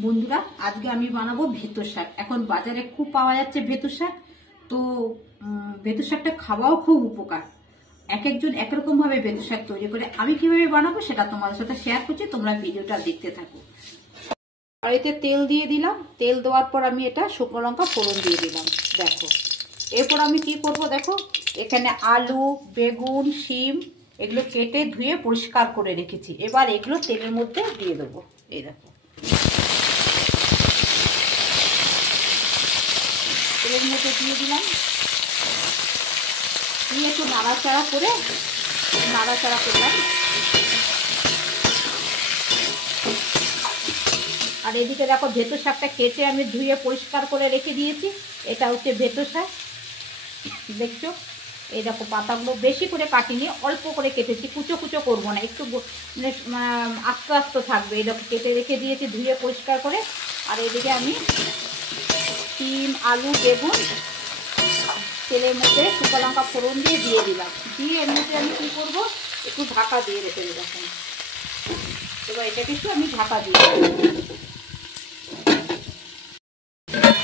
বন্ধুরা আজকে আমি বানাবো ভেতর শাক। এখন বাজারে খুব পাওয়া যাচ্ছে ভেতর শাক। তো ভেতর শাকটা খাওয়াও খুব উপকার। এক একজন একরকম ভাবে ভেতর শাক তৈরি করে, আমি কিভাবে বানাবো সেটা তোমাদের সাথে শেয়ার করছি, তোমরা ভিডিওটা দেখতে থাকো। কড়াইতে তেল দিয়ে দিলাম, তেল দেওয়ার পর আমি এটা শুকনো লঙ্কা ফোড়ন দিয়ে দিলাম। দেখো এরপর আমি কি করব, দেখো এখানে আলু, বেগুন, শিম এগুলো কেটে ধুয়ে পরিষ্কার করে রেখেছি। এবার এগুলো তেলের মধ্যে দিয়ে দেবো। এই দেখো তেলের মধ্যে দিয়ে দিলাম, দিয়ে একটু নাড়াচাড়া করলাম। আর এদিকে দেখো ভেতর শাকটা কেটে আমি ধুয়ে পরিষ্কার করে রেখে দিয়েছি। এটা হচ্ছে ভেতর শাক, দেখছো? এই দেখো পাতাগুলো বেশি করে কাটিনি, অল্প করে কেটেছি, কুচো কুচো করবো না, একটু আস্তে আস্তে থাকবে। এই দেখো কেটে রেখে দিয়েছি ধুয়ে পরিষ্কার করে। আর এদিকে আমি শিম, আলু, বেগুন তেলের মধ্যে শুকনো লঙ্কা ফোড়ন দিয়ে দিলাম। দিয়ে এর মধ্যে আমি কী করবো, একটু ঢাকা দিয়ে রেখে দিলাম। এবার এটাকে একটু আমি ঢাকা দিয়ে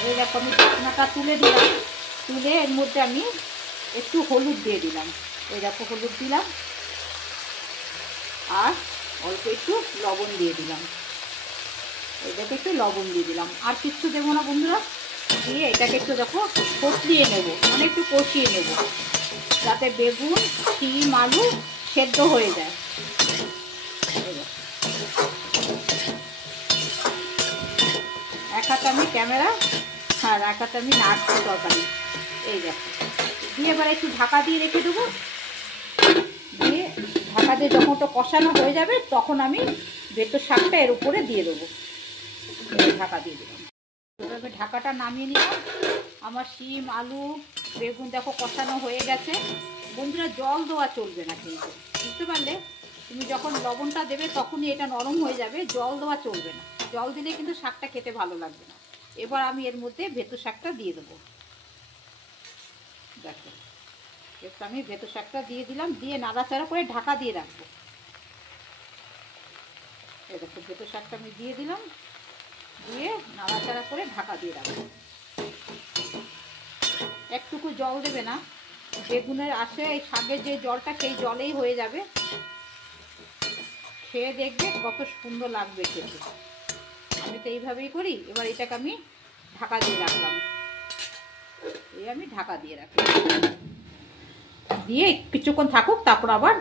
এই দেখো আমি ঢাকনাটা তুলে দিলাম। তুলে এর মধ্যে আমি একটু হলুদ দিয়ে দিলাম। এই দেখো হলুদ দিলাম আর অল্প একটু লবণ দিয়ে দিলাম। এই দেখো একটু লবণ দিয়ে দিলাম, আর কিচ্ছু দেবো না বন্ধুরা। দিয়ে এটাকে একটু দেখো কষিয়ে নেবো, মানে একটু কষিয়ে নেবো যাতে বেগুন, শিম, আলু সেদ্ধ হয়ে যায়। এক হাতে আমি ক্যামেরা আর এক হাতে আমি নাড়ছি তরকারি। এই দেখো দিয়ে এবার একটু ঢাকা দিয়ে রেখে দেবো। দিয়ে ঢাকা দিয়ে যখন তো কষানো হয়ে যাবে তখন আমি ভেতর শাকটা এর উপরে দিয়ে দেবো। ঢাকা দিয়ে দিলাম, এভাবে ঢাকাটা নামিয়ে নিলাম। আমার শিম, আলু, বেগুন দেখো কষানো হয়ে গেছে। বন্ধুরা জল দেওয়া চলবে না কিন্তু, বুঝতে পারলে? তুমি যখন লবণটা দেবে তখনই এটা নরম হয়ে যাবে, জল দেওয়া চলবে না। জল দিলে কিন্তু শাকটা খেতে ভালো লাগবে না। এবার আমি এর মধ্যে ভেতর শাকটা দিয়ে দেবো। দেখো একটু আমি ভেতর শাকটা দিয়ে দিলাম, দিয়ে নাড়াচাড়া করে ঢাকা দিয়ে রাখবো। এই দেখো ভেতর শাকটা আমি দিয়ে দিলাম, দিয়ে নাড়াচাড়া করে ঢাকা দিয়ে রাখবো। একটুকু জল দেবে না, বেগুনের আসে এই শাকের যে জলটা সেই জলেই হয়ে যাবে। খেয়ে দেখবে কত সুন্দর লাগবে খেতে। আমি তো এইভাবেই করি। এবার এটাকে আমি ঢাকা দিয়ে রাখলাম। এই আমি ঢাকা দিয়ে রাখলাম, দিয়ে কিছুক্ষণ থাকুক, তারপর আবার